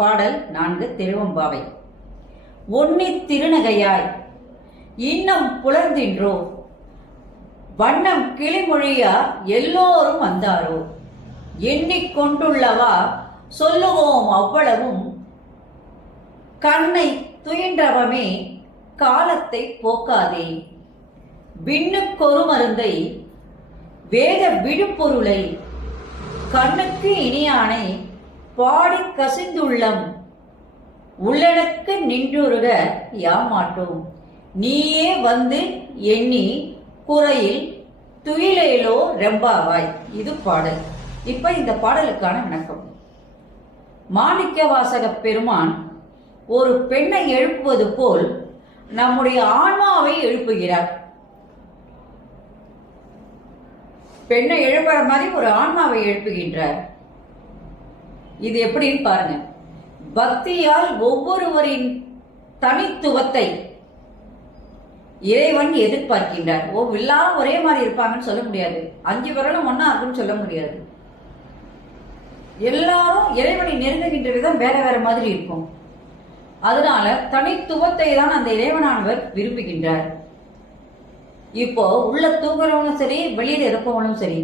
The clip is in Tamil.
பாடல் 4 திருவம்பாவை. ஒன்னித் திருநகையாய் இன்னம் புலர்ந்தின்றோ, வண்ணம் கிளிமொழியா எல்லோரும் வந்தாரோ, எண்ணிக்கொண்டுள்ளவா சொல்லுவோம் அவ்வளவும், கண்ணை துயின்றவமே காலத்தை போக்காதே, விண்ணுக்கொரு மருந்தை வேத விடுபொருளை, கண்ணுக்கு இனியானை பாடி கசிந்துள்ளம், உள்ளனுக்கு நின்றுருக யாமாட்டோம், நீயே வந்து எண்ணி குறையில் துயிலேலோ ரெம்பாவாய். இது பாடல். இப்ப இந்த பாடலுக்கான விளக்கம். மாணிக்கவாசக பெருமான் ஒரு பெண்ணை எழுப்புவது போல் நம்முடைய ஆன்மாவை எழுப்புகிறார். பெண்ணை எழுப்புற மாதிரி ஒரு ஆன்மாவை எழுப்புகின்றார். இது எப்படின்னு பாருங்க. பக்தியால் ஒவ்வொருவரின் தனித்துவத்தை இறைவன் எதிர்பார்க்கின்றார். எல்லாரும் ஒரே மாதிரி இருப்பாங்கன்னு சொல்ல முடியாது. 5 விரலும் ஒன்னா இருக்குன்னு சொல்ல முடியாது. எல்லாரும் இறைவனை நெருங்குகின்ற விதம் வேற வேற மாதிரி இருக்கும். அதனால தனித்துவத்தை தான் அந்த இறைவனானவர் விரும்புகின்றார். இப்போ உள்ள தூங்குறவனும் சரி, வெளியில இருப்பவனும் சரி,